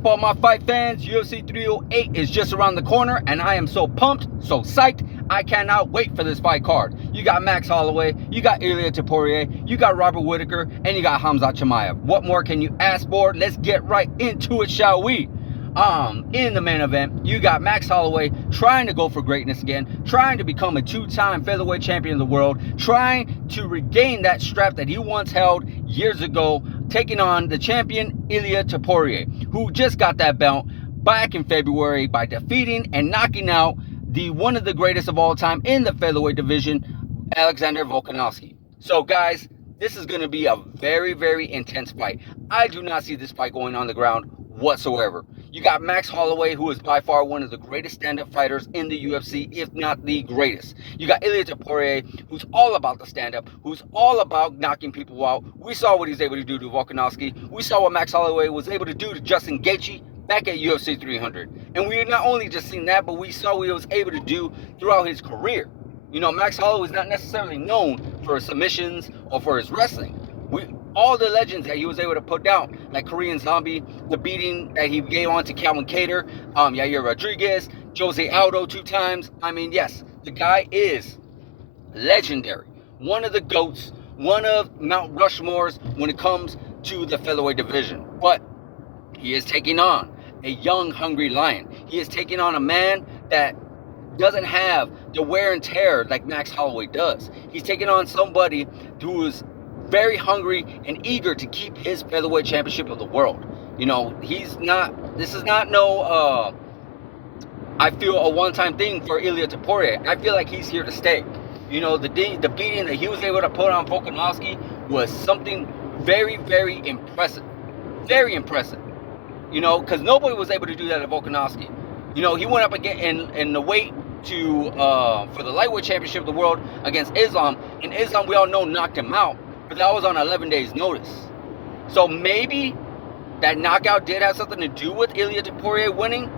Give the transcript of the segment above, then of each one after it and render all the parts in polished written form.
up, all my fight fans? UFC 308 is just around the corner, and I am so pumped, so psyched. I cannot wait for this fight card. You got Max Holloway, you got Ilia Topuria, you got Robert Whittaker, and you got Khamzat Chimaev. What more can you ask for? Let's get right into it, shall we? In the main event, you got Max Holloway trying to go for greatness again, trying to become a two-time featherweight champion of the world, trying to regain that strap that he once held years ago, taking on the champion Ilia Topuria, who just got that belt back in February by defeating and knocking out the one of the greatest of all time in the featherweight division, Alexander Volkanovski. So guys, this is going to be a very, very intense fight. I do not see this fight going on the ground whatsoever. You got Max Holloway, who is by far one of the greatest stand-up fighters in the UFC, if not the greatest. You got Ilia Topuria, who's all about the stand-up, who's all about knocking people out. We saw what he's able to do to Volkanovski. We saw what Max Holloway was able to do to Justin Gaethje back at UFC 300. And we not only just seen that, but we saw what he was able to do throughout his career. You know, Max Holloway is not necessarily known for his submissions or for his wrestling. All the legends that he was able to put down, like Korean Zombie, the beating that he gave on to Calvin Kattar, Yair Rodriguez, Jose Aldo 2 times. I mean, yes, the guy is legendary. One of the GOATs, one of Mount Rushmore's when it comes to the featherweight division. But he is taking on a young, hungry lion. He is taking on a man that doesn't have the wear and tear like Max Holloway does. He's taking on somebody who is very hungry and eager to keep his featherweight championship of the world. You know, this is not no, I feel a one-time thing for Ilia Topuria. I feel like he's here to stay. You know, the beating that he was able to put on Volkanovski was something very, very impressive. Very impressive. You know, because nobody was able to do that at Volkanovski. You know, he went up again in the weight to for the lightweight championship of the world against Islam, and Islam, we all know, knocked him out. But that was on 11 days notice. So maybe that knockout did have something to do with Ilia Topuria winning.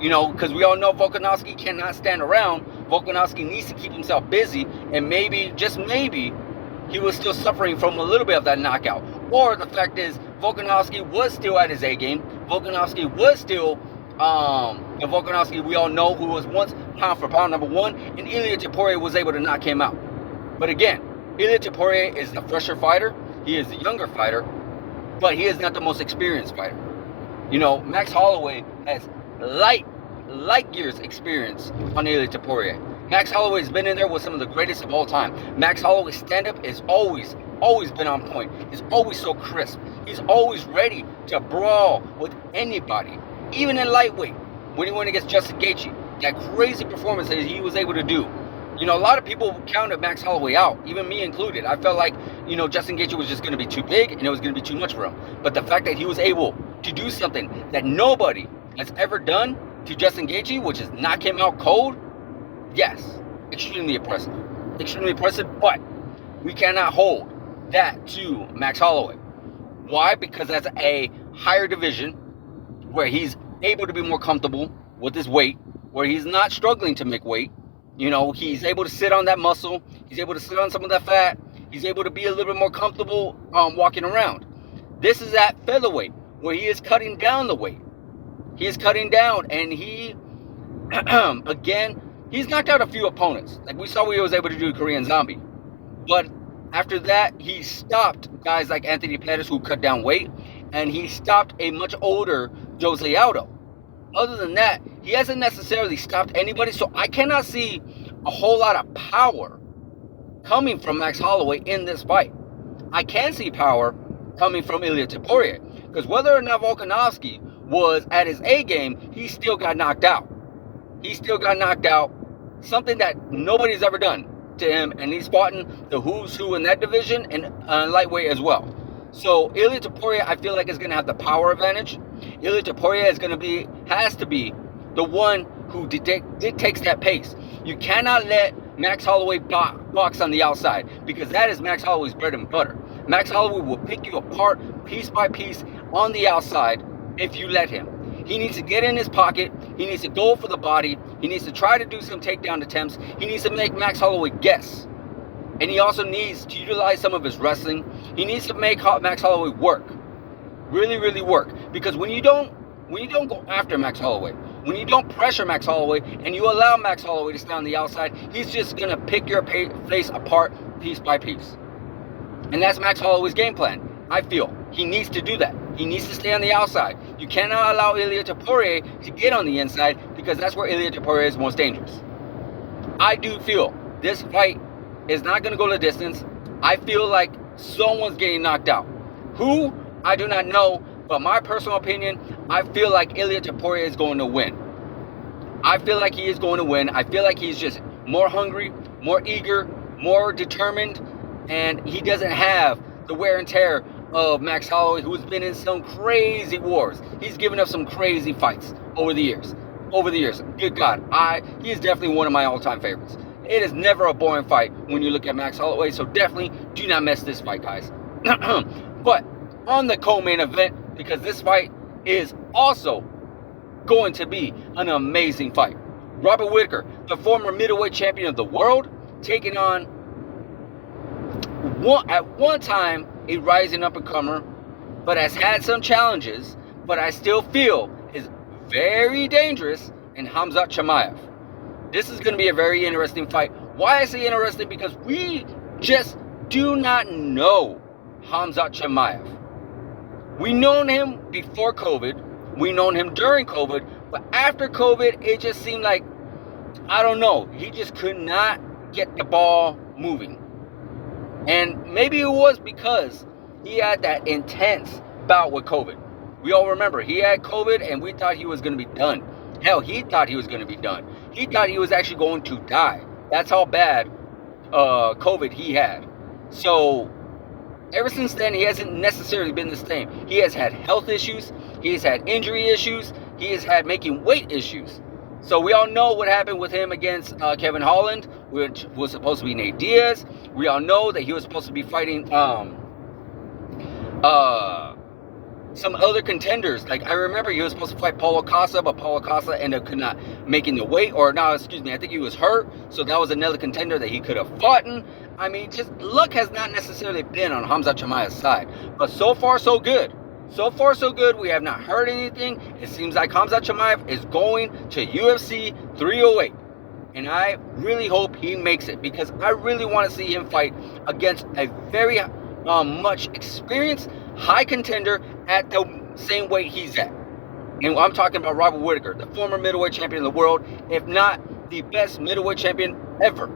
You know, because we all know Volkanovski cannot stand around. Volkanovski needs to keep himself busy. And maybe, just maybe, he was still suffering from a little bit of that knockout. Or the fact is, Volkanovski was still at his A game. Volkanovski was still, the Volkanovski we all know who was once pound for pound number 1. And Ilia Topuria was able to knock him out. But again, Ilia Topuria is the fresher fighter. He is the younger fighter, but he is not the most experienced fighter. You know, Max Holloway has light years experience on Ilia Topuria. Max Holloway has been in there with some of the greatest of all time. Max Holloway's stand-up is always been on point. He's always so crisp. He's always ready to brawl with anybody, even in lightweight. When he went against Justin Gaethje, that crazy performance that he was able to do. You know, a lot of people counted Max Holloway out, even me included. I felt like, you know, Justin Gaethje was just going to be too big and it was going to be too much for him. But the fact that he was able to do something that nobody has ever done to Justin Gaethje, which is knock him out cold, yes, extremely impressive. Extremely impressive, but we cannot hold that to Max Holloway. Why? Because that's a higher division where he's able to be more comfortable with his weight, where he's not struggling to make weight. You know, he's able to sit on that muscle. He's able to sit on some of that fat. He's able to be a little bit more comfortable walking around. This is at featherweight, where he is cutting down the weight. He is cutting down, and he, again, he's knocked out a few opponents. Like we saw what he was able to do to Korean Zombie. But after that, he stopped guys like Anthony Pettis, who cut down weight, and he stopped a much older Jose Aldo. Other than that, he hasn't necessarily stopped anybody, so I cannot see a whole lot of power coming from Max Holloway in this fight. I can see power coming from Ilia Topuria, because whether or not Volkanovski was at his A game, he still got knocked out. He still got knocked out, something that nobody's ever done to him, and he's fought in the who's who in that division and lightweight as well. So Ilia Topuria, I feel like, is going to have the power advantage. Ilia Topuria has to be the one who dictates that pace. You cannot let Max Holloway box on the outside, because that is Max Holloway's bread and butter. Max Holloway will pick you apart piece by piece on the outside if you let him. He needs to get in his pocket. He needs to go for the body. He needs to try to do some takedown attempts. He needs to make Max Holloway guess. And he also needs to utilize some of his wrestling. He needs to make Max Holloway work. Really, really work. Because when you don't when you don't go after Max Holloway, when you don't pressure Max Holloway, and you allow Max Holloway to stay on the outside, he's just going to pick your face apart piece by piece. And that's Max Holloway's game plan. I feel he needs to do that. He needs to stay on the outside. You cannot allow Ilia Topuria to get on the inside, because that's where Ilia Topuria is most dangerous. I do feel this fight is not going to go the distance. I feel like someone's getting knocked out. Who? I do not know. But my personal opinion, I feel like Ilia Topuria is going to win. I feel like he is going to win. I feel like he's just more hungry, more eager, more determined, and he doesn't have the wear and tear of Max Holloway, who's been in some crazy wars. He's given up some crazy fights over the years. Good God, he is definitely one of my all-time favorites. It is never a boring fight when you look at Max Holloway, so definitely do not miss this fight, guys. But on the co-main event, because this fight is also going to be an amazing fight. Robert Whittaker, the former middleweight champion of the world, taking on at one time a rising up-and-comer, but has had some challenges, but I still feel is very dangerous, in Khamzat Chimaev. This is going to be a very interesting fight. Why I say interesting? Because we just do not know Khamzat Chimaev. We known him before COVID. We known him during COVID. But after COVID, it just seemed like, I don't know, he just could not get the ball moving. And maybe it was because he had that intense bout with COVID. We all remember, he had COVID and we thought he was going to be done. Hell, he thought he was going to be done. He thought he was actually going to die. That's how bad COVID he had. So ever since then, he hasn't necessarily been the same. He has had health issues. He has had injury issues. He has had making weight issues. So we all know what happened with him against Kevin Holland, which was supposed to be Nate Diaz. We all know that he was supposed to be fighting some other contenders. Like, I remember he was supposed to fight Paulo Costa, but Paulo Costa ended up not making the weight. Or, no, excuse me, I think he was hurt. So that was another contender that he could have fought in. I mean, just luck has not necessarily been on Khamzat Chimaev's side. But so far, so good. So far, so good. We have not heard anything. It seems like Khamzat Chimaev is going to UFC 308. And I really hope he makes it, because I really want to see him fight against a very much experienced high contender at the same weight he's at. And I'm talking about Robert Whittaker, the former middleweight champion of the world, if not the best middleweight champion ever.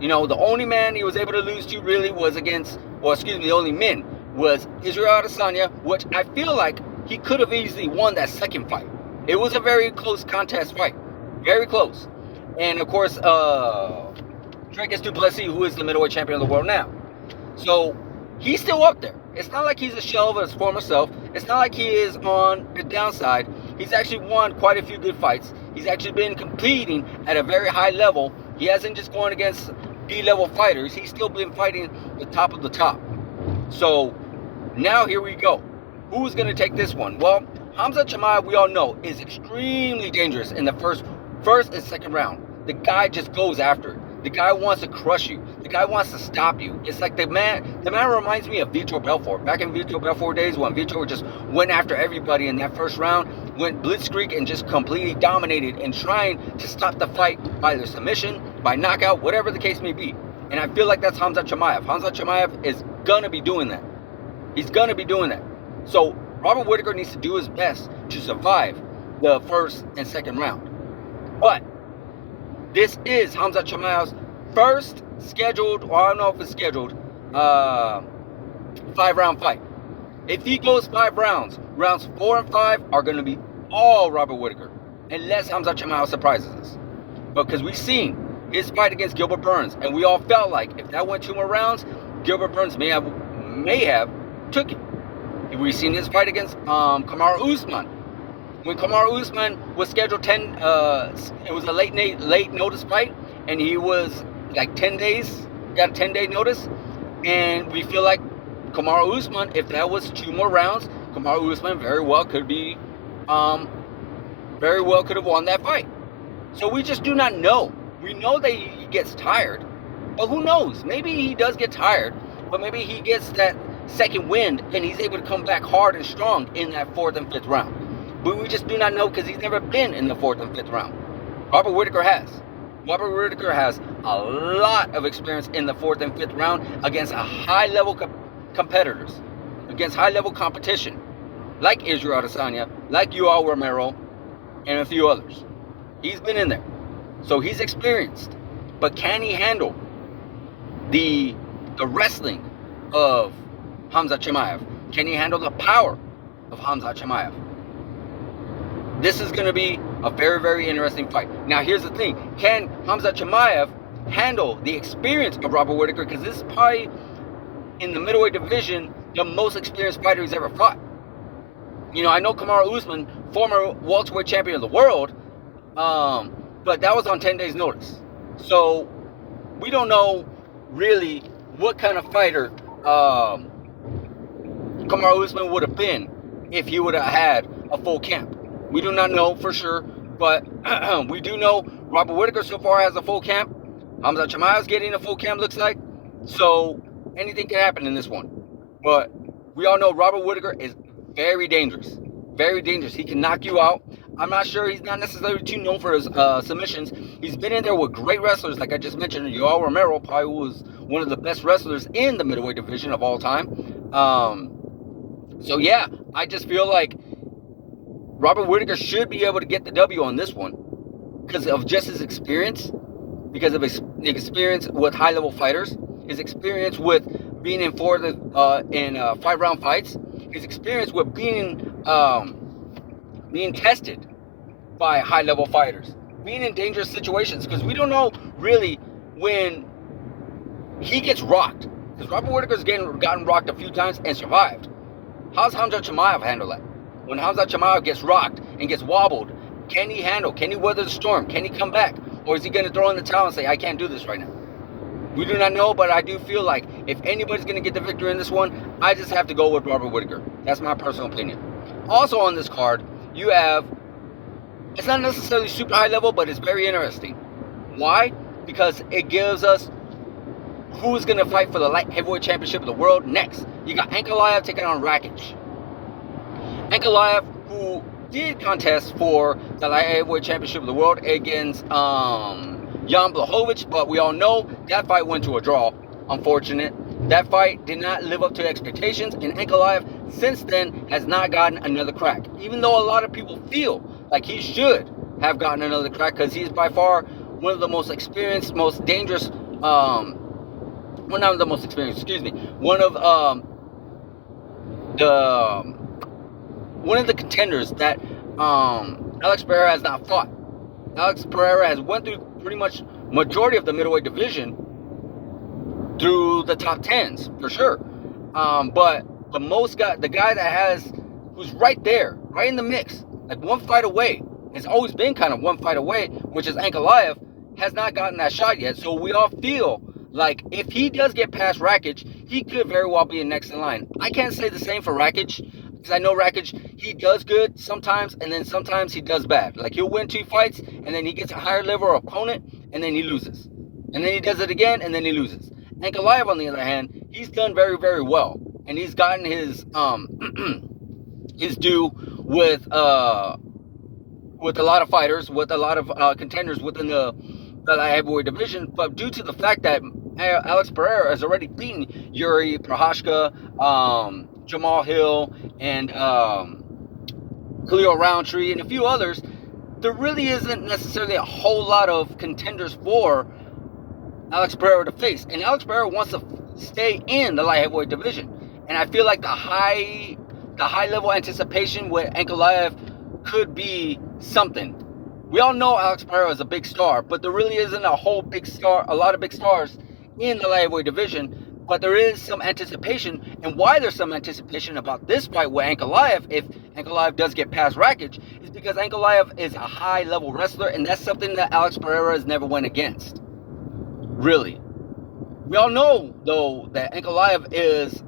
You know, the only man he was able to lose to really was the only men was Israel Adesanya, which I feel like he could have easily won that second fight. It was a very close contest fight. Very close. And, of course, Dricus du Plessis, who is the middleweight champion of the world now. So, he's still up there. It's not like he's a shell of his former self. It's not like he is on the downside. He's actually won quite a few good fights. He's actually been competing at a very high level. He hasn't just gone against D-level fighters. He's still been fighting the top of the top. So, now here we go. Who's going to take this one? Well, Khamzat Chimaev, we all know, is extremely dangerous in the first and second round. The guy just goes after it. The guy wants to crush you. The guy wants to stop you. It's like the man reminds me of Vitor Belfort. Back in Vitor Belfort days, when Vitor just went after everybody in that first round, went blitzkrieg and just completely dominated and trying to stop the fight by the submission, by knockout, whatever the case may be. And I feel like that's Khamzat Chimaev. Khamzat Chimaev is going to be doing that. He's going to be doing that. So Robert Whittaker needs to do his best to survive the first and second round. But this is Khamzat Chimaev's first scheduled, or I don't know if it's scheduled, 5-round fight. If he goes 5 rounds, rounds 4 and 5 are going to be all Robert Whittaker, unless Khamzat Chimaev surprises us. Because we've seen his fight against Gilbert Burns, and we all felt like if that went 2 more rounds, Gilbert Burns may have took it. We've seen his fight against Kamaru Usman. When Kamaru Usman was scheduled it was a late notice fight, and he was like 10 days, got a 10-day notice, and we feel like Kamaru Usman, if that was 2 more rounds, Kamaru Usman very well could have won that fight. So we just do not know. We know that he gets tired, but who knows? Maybe he does get tired, but maybe he gets that second wind and he's able to come back hard and strong in that 4th and 5th round. But we just do not know because he's never been in the 4th and 5th round. Robert Whittaker has. Robert Whittaker has a lot of experience in the 4th and 5th round against a high-level competitors, against high-level competition, like Israel Adesanya, like Yoel Romero, and a few others. He's been in there. So he's experienced. But can he handle the wrestling of Khamzat Chimaev? Can he handle the power of Khamzat Chimaev? This is going to be a very, very interesting fight. Now, here's the thing. Can Khamzat Chimaev handle the experience of Robert Whittaker? Because this is probably, in the middleweight division, the most experienced fighter he's ever fought. You know, I know Kamaru Usman, former welterweight champion of the world, but that was on 10 days' notice. So, we don't know really what kind of fighter Kamaru Usman would have been if he would have had a full camp. We do not know for sure, but we do know Robert Whittaker so far has a full camp. Khamzat Chimaev's getting a full camp, looks like. So, anything can happen in this one. But we all know Robert Whittaker is very dangerous. Very dangerous. He can knock you out. I'm not sure. He's not necessarily too known for his submissions. He's been in there with great wrestlers, like I just mentioned. Yoel Romero probably was one of the best wrestlers in the middleweight division of all time. So, yeah, I just feel like Robert Whittaker should be able to get the W on this one because of just his experience, because of his experience with high-level fighters, his experience with being in 5-round fights, his experience with being tested by high-level fighters, being in dangerous situations, because we don't know really when he gets rocked, because Robert Whittaker's gotten rocked a few times and survived. How's Khamzat Chimaev handle that? When Khamzat Chimaev gets rocked and gets wobbled, can he handle? Can he weather the storm? Can he come back? Or is he going to throw in the towel and say, I can't do this right now? We do not know, but I do feel like if anybody's going to get the victory in this one, I just have to go with Robert Whittaker. That's my personal opinion. Also on this card, you have, it's not necessarily super high level, but it's very interesting. Why? Because it gives us who's going to fight for the light heavyweight championship of the world next. You got Ankalaev taking on Rakic. Ankalaev, who did contest for the light heavyweight championship of the world against Jan Blachowicz, but we all know that fight went to a draw. Unfortunate. That fight did not live up to expectations, and Ankalaev since then has not gotten another crack. Even though a lot of people feel like he should have gotten another crack, because he's by far one of the most experienced, most dangerous, well, not the most experienced, excuse me, one of the contenders that Alex Pereira has not fought. Alex Pereira has went through pretty much majority of the middleweight division through the top 10s for sure. But the guy that has, who's right there, right in the mix, like one fight away, has always been kind of one fight away, which is Ankalaev, has not gotten that shot yet. So we all feel like if he does get past Rakic, he could very well be next in line. I can't say the same for Rakic, because I know Rakic, he does good sometimes, and then sometimes he does bad. Like, he'll win 2 fights, and then he gets a higher level opponent, and then he loses. And then he does it again, and then he loses. Ankalaev, on the other hand, he's done very, very well. And he's gotten his his due with a lot of fighters, with a lot of contenders within the light heavyweight division. But due to the fact that Alex Pereira has already beaten Yuri Prochazka, Jamal Hill, and Khalil Roundtree, and a few others, there really isn't necessarily a whole lot of contenders for Alex Pereira to face. And Alex Pereira wants to stay in the light heavyweight division. And I feel like the high level anticipation with Ankalaev could be something. We all know Alex Pereira is a big star, but there really isn't a lot of big stars in the light heavyweight division. But there is some anticipation, and why there's some anticipation about this fight with Ankalaev, if Ankalaev does get past Rakic, is because Ankalaev is a high-level wrestler, and that's something that Alex Pereira has never went against. Really. We all know, though, that Ankalaev is